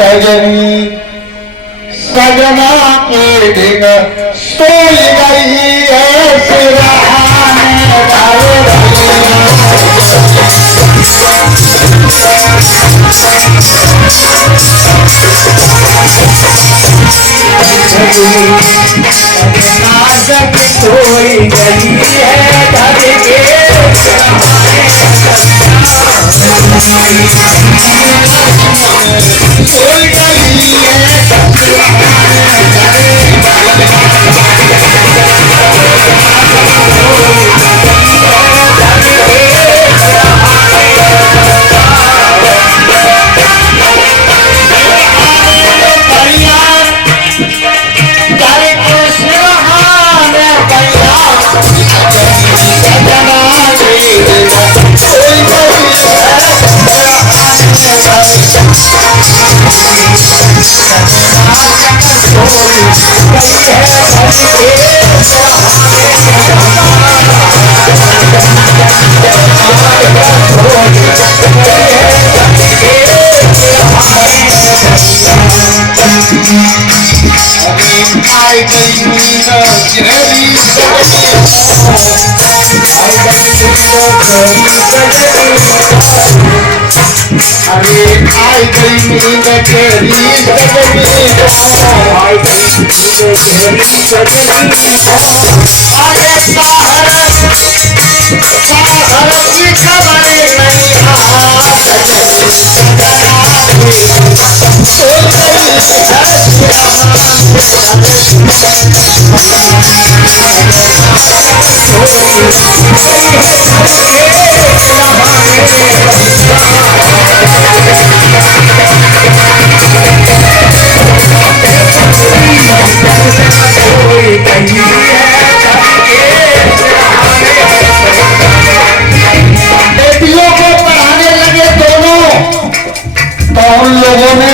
सजनी सजना के दिन सोई गई है सिरहाने वाले जब सोई गई है धर के सोई गई है अरे आई गई नींद तेरी सजनी आई गई नींद तेरी सजनी अरे बाहर की खबर नहीं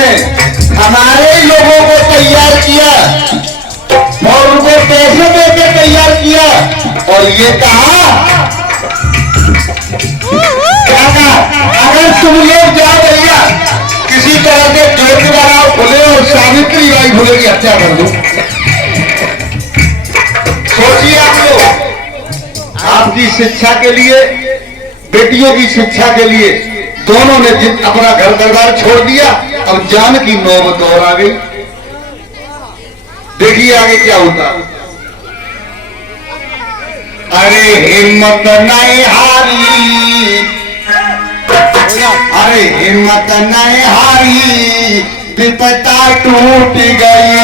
हमारे लोगों को तैयार किया और उनको पैसे देके तैयार किया और ये कहा क्या कहा अगर तुम लोग जाओ भैया किसी तरह के ज्योतिराव फुले और सावित्री बाई फुले की हत्या कर दो। सोचिए आप लोग आपकी शिक्षा के लिए बेटियों की शिक्षा के लिए दोनों ने अपना घर दरबार छोड़ दिया। अब जान की नौबत और आ गई। देखिए आगे क्या होता। अरे हिम्मत नहीं हारी अरे हिम्मत नहीं हारी विपता टूट गई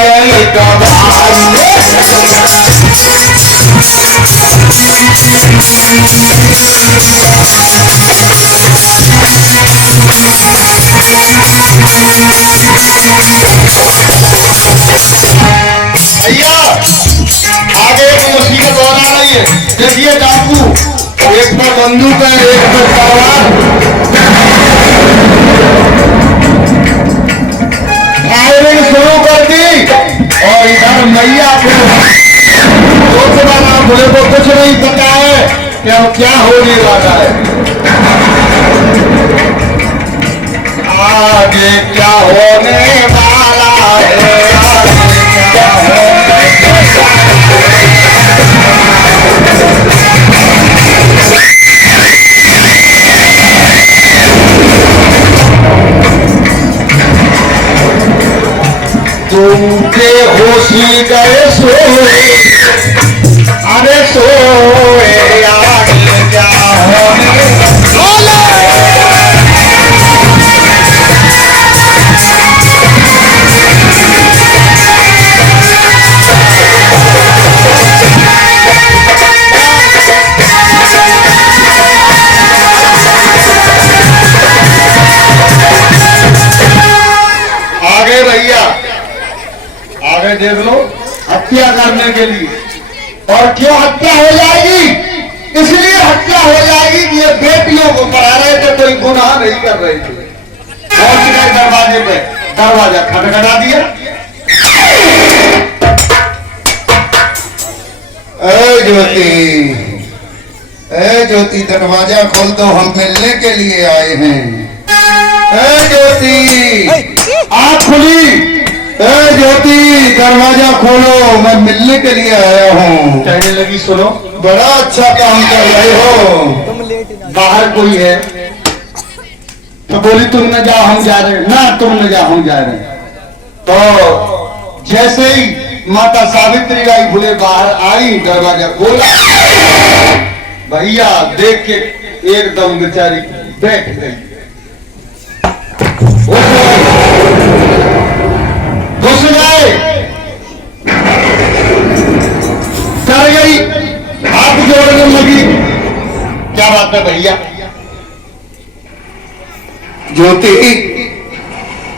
भैया आगे एक मुसीबत और आ रही है। देखिए डाकू एक पर बंदूक है एक पर तलवार फायरिंग शुरू कर दी और इधर मैया को भोले को कुछ नहीं पता है कि अब क्या होने वाला है आगे क्या होने वाला है तुमके होशी गए सोए अरे सोए आगे क्या होने आगे भैया आगे देख लो हत्या करने के लिए और क्यों हत्या हो जाएगी इसलिए हत्या हो जाएगी कि ये बेटियों को पढ़ा रहे थे कोई गुनाह नहीं कर रहे थे पहुंच गए दरवाजे पे दरवाजा खटखटा दिया ज्योति दरवाजा खोल दो हम मिलने के लिए आए हैं ज्योति आँख खुली। ए ज्योति, दरवाजा खोलो, मैं मिलने के लिए आया हूँ। कहने लगी सुनो, बड़ा अच्छा काम कर रहे हो, बाहर कोई है? तो बोली तुम न जाओ हम जा रहे हैं। ना तुम न जाओ हम जा रहे हैं। तो जैसे ही माता सावित्री बाई फुले बाहर आई, दरवाजा खोला, भैया देख के एकदम बेचारी बैठ गई, घुस गए, डर गई, हाथ जोड़ने लगी। क्या बात है भैया? ज्योति,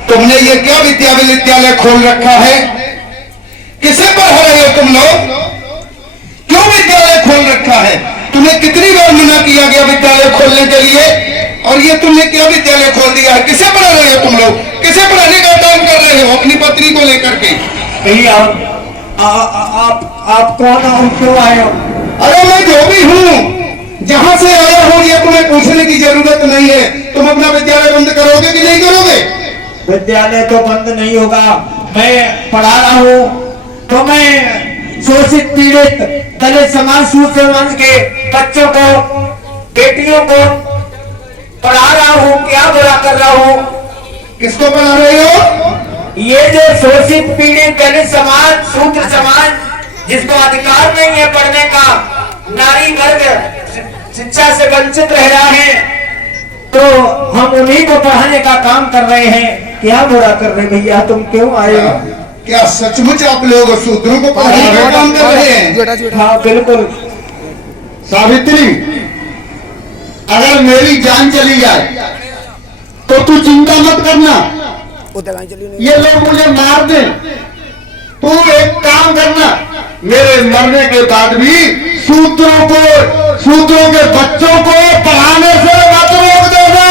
तुमने ये क्या विद्यालय खोल रखा है? किसे पढ़ा रहे हो तुम लोग? क्यों विद्यालय खोल रखा है? तुम्हें कितनी बार मना किया गया विद्यालय खोलने के लिए, और ये तुमने क्या विद्यालय खोल दिया है? किसे पढ़ा रहे हो तुम लोग? किसे पढ़ाने का काम कर रहे हो अपनी पत्नी को लेकर के? भैया आप कौन हो, क्यों आए हो? अरे मैं जो भी हूँ, जहाँ से आया हूँ, ये तुम्हें पूछने की जरूरत नहीं है। तुम अपना विद्यालय बंद करोगे कि नहीं करोगे? विद्यालय तो बंद नहीं होगा, मैं पढ़ा रहा हूँ। तो मैं शोषित पीड़ित दलित समाज, सूत्र समाज के बच्चों को, बेटियों को पढ़ा रहा हूँ। क्या बुरा कर रहा हूँ? किसको पढ़ा रहे हो? ये जो शोषित पीड़ित दलित समाज, सूत्र समाज, जिसको अधिकार नहीं है पढ़ने का, नारी वर्ग शिक्षा से वंचित रह रहा है, तो हम उन्हीं को पढ़ाने का काम कर रहे हैं। क्या बुरा कर रहे भैया, तुम क्यों आए हो? क्या सचमुच आप लोग शूद्रों को पढ़ाने का काम कर रहे हैं? हाँ बिल्कुल। सावित्री, अगर मेरी जान चली जाए तो तू चिंता मत करना, ये लोग मुझे मार दे, तू एक काम करना, मेरे मरने के बाद भी शूद्रों के बच्चों को पढ़ाने से मत रोक देना।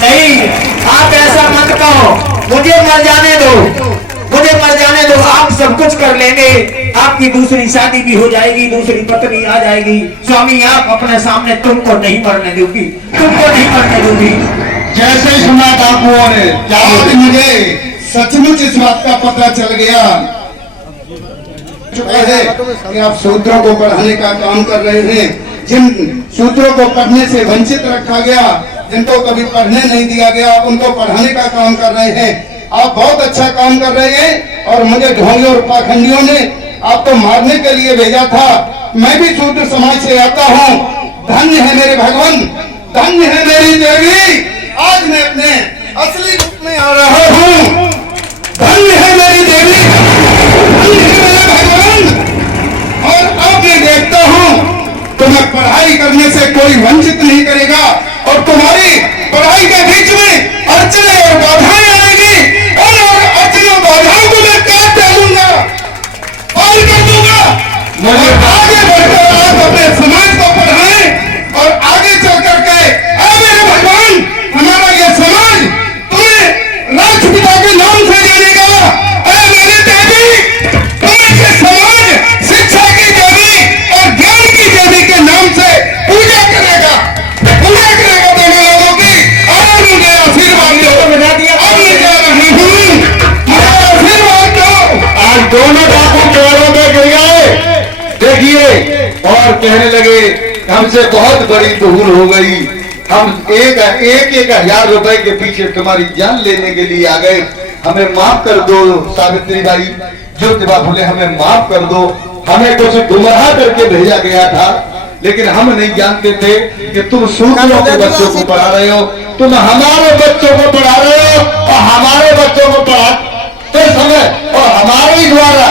नहीं, आप ऐसा मत कहो, मुझे मर जाने दो, मुझे मर जाने दो। आप सब कुछ कर लेंगे, आपकी दूसरी शादी भी हो जाएगी, दूसरी पत्नी आ जाएगी। स्वामी, आप अपने सामने तुमको नहीं मरने दूंगी, तुमको नहीं मरने दूंगी। जैसे ही सुना डाकुओं ने, क्या मुझे सचमुच इस बात का पता चल गया कि आप शूद्रों को पढ़ाने का काम कर रहे हैं। जिन शूद्रों को पढ़ने से वंचित रखा गया, जिनको कभी पढ़ने नहीं दिया गया, आप उनको पढ़ाने का काम कर रहे हैं। आप बहुत अच्छा काम कर रहे हैं, और मुझे ढोंगियों और पाखंडियों ने आपको मारने के लिए भेजा था। मैं भी शूद्र समाज से आता हूँ। धन्य है मेरे भगवान, धन्य है मेरी देवी, आज मैं अपने असली रूप में आ रहा हूँ। धन्य है मेरी देवी, धन्य है मेरे भगवान। और अब मैं देखता हूँ तुम्हें पढ़ाई करने से कोई वंचित नहीं करेगा, और तुम्हारी पढ़ाई के बीच में अड़चने और बाधाएं आएगी, और अड़चनों बाधाओं को मैं काट डालूंगा और कर दूंगा। मुझे आगे बढ़कर आप अपने समाज को पढ़ाएं, और आगे चल करके मेरे भगवान, हमारा ये समाज तुम्हें राष्ट्रपिता के नाम से जानेगा। मेरे देवी, तुम्हें ये समाज शिक्षा की देवी और ज्ञान की देवी के नाम से पूजा करेगा, पूजा करेगा दोनों लोगों की। और मुझे आशीर्वाद दो, अब मैं जा रही हूँ, मुझे आशीर्वाद दो। आज दोनों डाकू पैरों में गिर गए, देखिए, और कहने लगे हमसे बहुत बड़ी भूल हो गई, हम एक हजार रुपए के पीछे तुम्हारी जान लेने के लिए आ गए, हमें माफ कर दो। सावित्री बाई, ज्योतिबा फुले, हमें माफ कर दो, हमें कुछ गुमराह करके भेजा गया था, लेकिन हम नहीं जानते थे कि तुम शूद्रों के बच्चों को पढ़ा रहे हो, तुम हमारे बच्चों को पढ़ा रहे हो, और हमारे बच्चों को पढ़ाते समय और हमारे ही द्वारा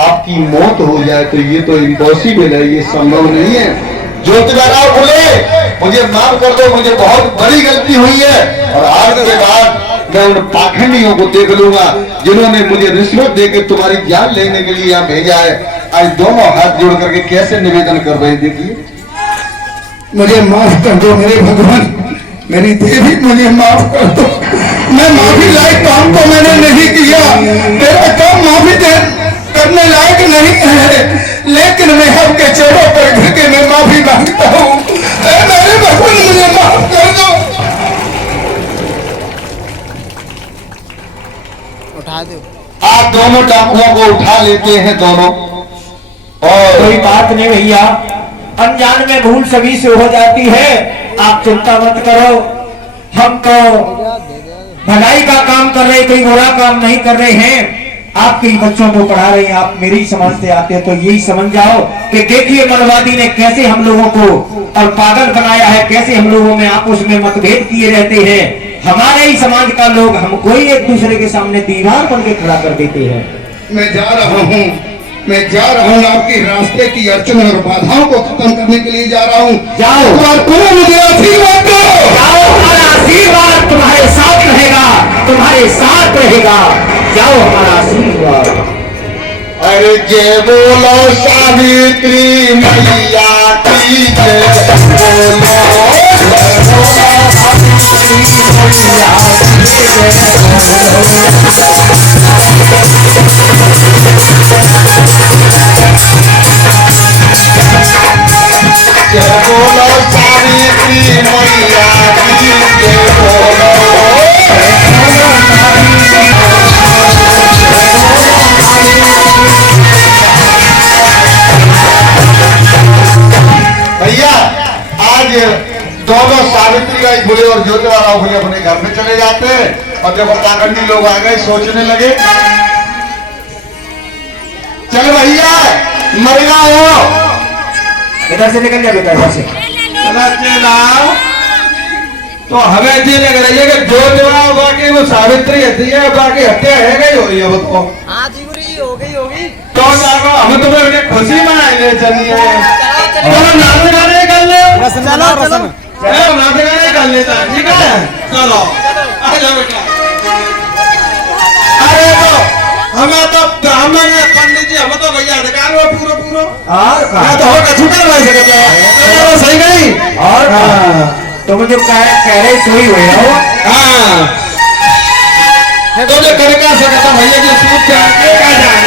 आपकी मौत हो जाए तो ये तो इम्पॉसिबल है, ये संभव नहीं है। ज्योतिबा फुले, मुझे माफ कर दो, मुझे बहुत बड़ी गलती हुई है, और आज के बाद मैं उन पाखंडियों को देख लूंगा जिन्होंने मुझे रिश्वत देकर तुम्हारी जान लेने के लिए यहाँ भेजा है। आज दोनों हाथ जोड़ करके कैसे निवेदन कर रहे, देखिए। मुझे माफ कर दो मेरे भगवान, मेरी देवी, मुझे माफ कर दो। मैं माफी लायक काम तो मैंने नहीं किया, मेरा काम माफी करने लायक नहीं है, लेकिन मैं आपके चरणों पर गिर के मैं माफी मांगता हूँ। मेरे भगवान, मुझे माफ कर दो। आप दोनों डाकुओं को उठा लेते हैं दोनों, और कोई बात नहीं भैया, अनजान में भूल सभी से हो जाती है, आप चिंता मत करो। हम तो भलाई का काम कर रहे, कोई बुरा काम नहीं कर रहे हैं। आपके ही बच्चों को पढ़ा रहे हैं, आप मेरे ही समाज से आते हैं तो यही समझ जाओ कि देखिए मनवादी ने कैसे हम लोगों को और पागल बनाया है, कैसे हम लोगों में आपस में मतभेद किए रहते हैं। हमारे ही समाज का लोग हमको ही एक दूसरे के सामने दीवार बन के खड़ा कर देते हैं। मैं जा रहा हूँ आपके रास्ते की अड़चन और बाधाओं को खत्म करने के लिए जा रहा हूँ। जाओ और तुम मुझे आशीर्वाद दो। जाओ, हमारा आशीर्वाद तुम्हारे साथ रहेगा, तुम्हारे साथ रहेगा। जाओ, हमारा आशीर्वाद। अरे जय बोलो सावित्री मैया की जय, जय बोलो सावित्री मैया की जय बोलो। भैया आज दोनों सावित्री आई भूले और ज्योतिवाला भूले अपने घर में चले जाते हैं, और जब उत्तराखंडी लोग आ गए सोचने लगे चल भैया मरना हो। इधर से निकल जा बेटा, इधर से। तो हमें जी लग रही है कि ज्योतिवाला बाकी वो सावित्री हत्या है, बाकी हत्या है गई हो रही है वो तो। हाँ जी गुरुजी, होगी तो जाको हमें तुम्हें खुशी मनाएंगे, चलिए नाच गाने कर ले, नाच गाने कर लेता है, ठीक है चलो आ जाओ बेटा। अरे तो हमें तो ब्राह्मण है पंडित जी, हमें तो भैया अधिकार हुआ पूरा और मैं तो होगा छुट्टी भाई से कहते हैं तो सही नहीं। और तुम जो कह रहे सोई हुए हो, हाँ तो जो कर क्या सकता भैया जी सूट के क्या जाए।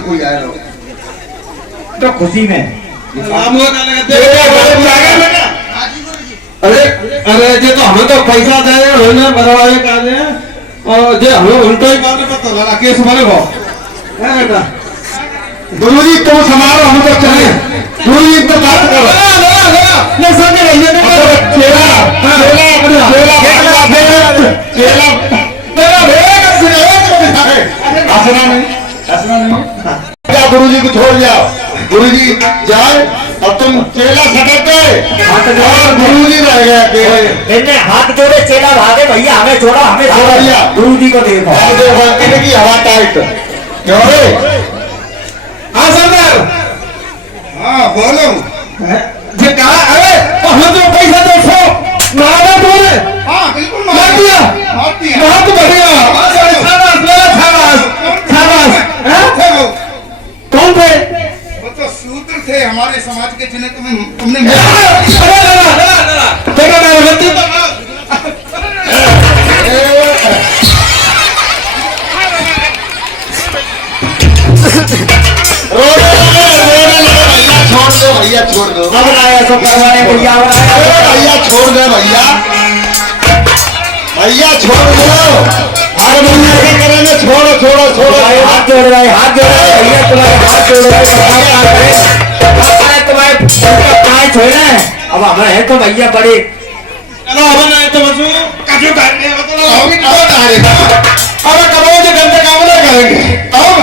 कोई आया तो खुशी में अरे अरे जे तो हमें तो पैसा दे होने बरवाए काले और जे हमें उल्टा ही मारने पड़ता लगा केस बने वो है बेटा। गुरुजी तुम संभालो, हम तो चले। गुरुजी तो बात करो नहीं समझे भैया ने गुरुजी को छोड़ जाओ, गुरुजी जाए और तुम चेला सटकते और गुरुजी रह गए अकेले। हाथ जोड़े चेला भागे, भैया हमें छोड़ा, हमें छोड़ा भैया। गुरुजी को देखो की हवा टाइट क्यों रे। हाँ सरदार, हाँ बोलो जे कहा। अरे हमें तो पैसा 200 मारा तूने। हाँ बिल्कुल मार दिया, बहुत बढ़िया। कौन थे? वो तो शूद्र थे हमारे समाज के, जिन्हें तुमने भैया छोड़ दो, अब आया तो करवाने भैया, भैया छोड़ दो, भैया छोड़ दो। हर महीने क्या करेंगे, छोड़ो छोड़ो छोड़ो। हाथ जोड़ रहे, हाथ जोड़ रहे भैया, तुम्हारे हाथ जोड़ रहे, तुम्हारे छोड़ना है। अब हमें है तो भैया बड़े बनाए तो बसू कछु करने मतलब हम कौन आएगा अरे कब जो गंदे काम ना करेंगे हम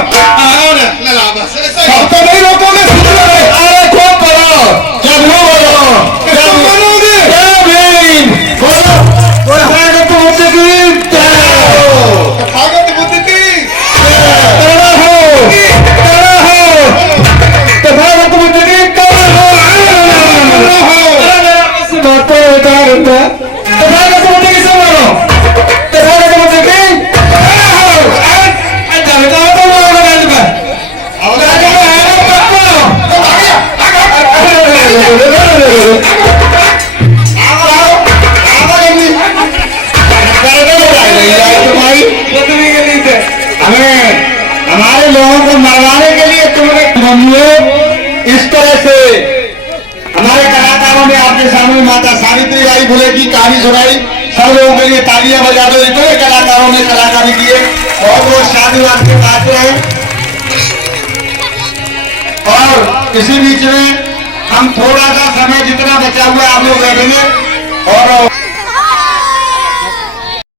आओ ना लला बस ऐसे सब तो नहीं रोकोगे अरे खूब बोलो जब वो बोलो तुम बोलोगे बोलो स्वागत होते की भागवत बुद्ध की तेरा हो तथागत बुद्ध की तेरा हो बातें होता रहता तथागत बुद्ध की सब बोलो तथागत बुद्ध की तेरा हो अच्छा बताओ तो वो गाने पर और हमारे लोगों को मरवाने के लिए तुमने हम लोग इस तरह से हमारे कलाकारों ने आपके सामने माता सावित्री बाई फुले की कहानी सुनाई। सब लोगों के लिए तालियां बजा दो। इतने कलाकारों ने कलाकारी किए बहुत बहुत शादीवाद के गाते हैं। और इसी बीच में हम थोड़ा सा समय जितना